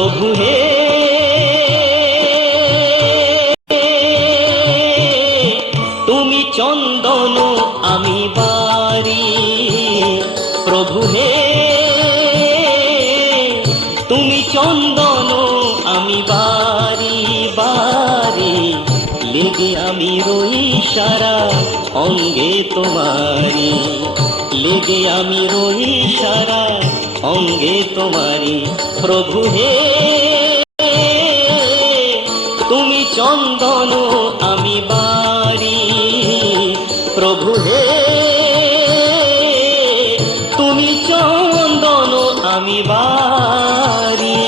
প্রভু হে তুমি চন্দন আমি বারি, প্রভু হে তুমি চন্দন আমি বারি বারি, লেগে আমি রই সারা অঙ্গে তোমারি, লেগে আমি রই সারা অঙ্গে তোমারি। প্রভু হে তুমি চন্দন আমি বারি, প্রভু হে তুমি চন্দন আমি বারি।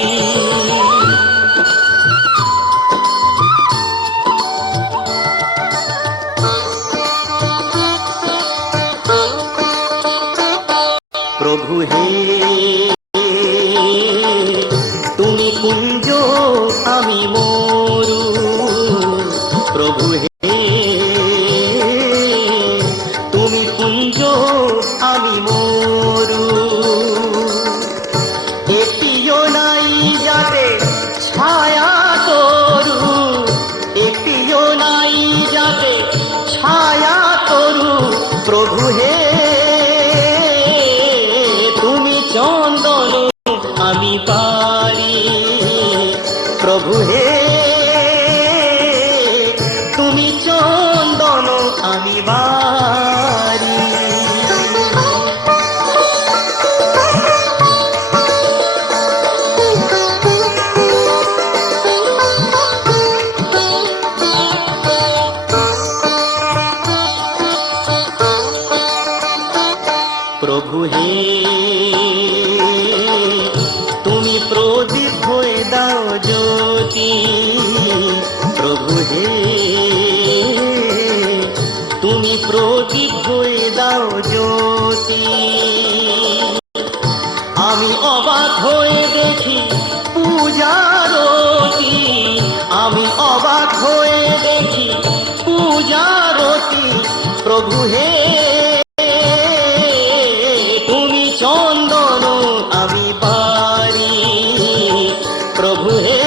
প্রভু হে তুমি কুঞ্জ আমি মরু, প্রভু হে তুমি কুঞ্জ আমি মরু, এটিও নাই যাতে ছায়া তরু, এটিও নাই যাতে ছায়া তরু, প্রভু হে তুমি চন্দন আমি পারি, প্রভু হে তুমি চন্দন আমি বারি। প্রভু হে তুমি প্রদীপ হয়ে দাও জ্যোতি, প্রভু হে তুমি প্রদীপ হয়ে দাও জ্যোতি, আমি অবাক হয়ে দেখি পূজারতি, আমি অবাক হয়ে দেখি পূজারতি, প্রভু হে তুমি চন্দন আমি বারি, প্রভু হে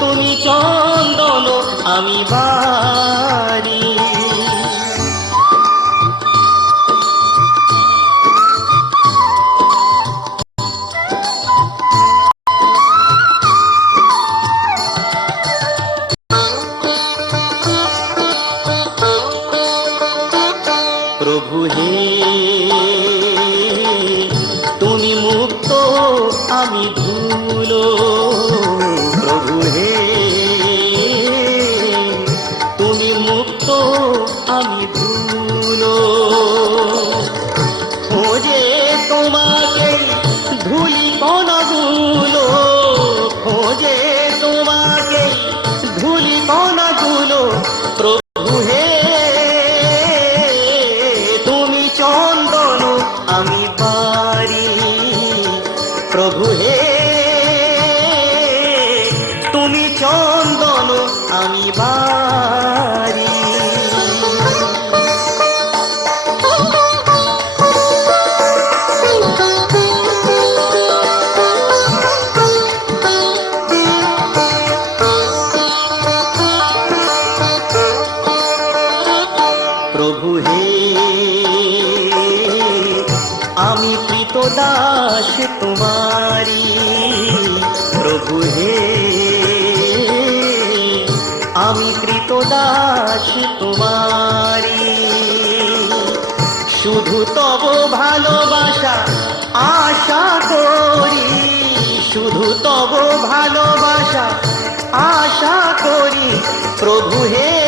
তুমি চন্দন আমি বারি। প্রভু হে তুমি মুক্ত আমি ধুলো, প্রভু হে তুমি মুক্ত আমি ধুলো, খোঁজে তোমাকে ধুলি কণাগুলো, খোঁজে তোমাকে ধুলি কণাগুলো, প্রভু হে তুমি চন্দন আমি বারি, প্রভু হে তুমি চন্দন আমি বারি। প্রভু হে আমি কৃতদাস তোমারি, প্রভু হে আমি কৃতদাস তোমারি, শুধু তব ভালোবাসা আশা করি, শুধু তব ভালোবাসা আশা করি, প্রভু হে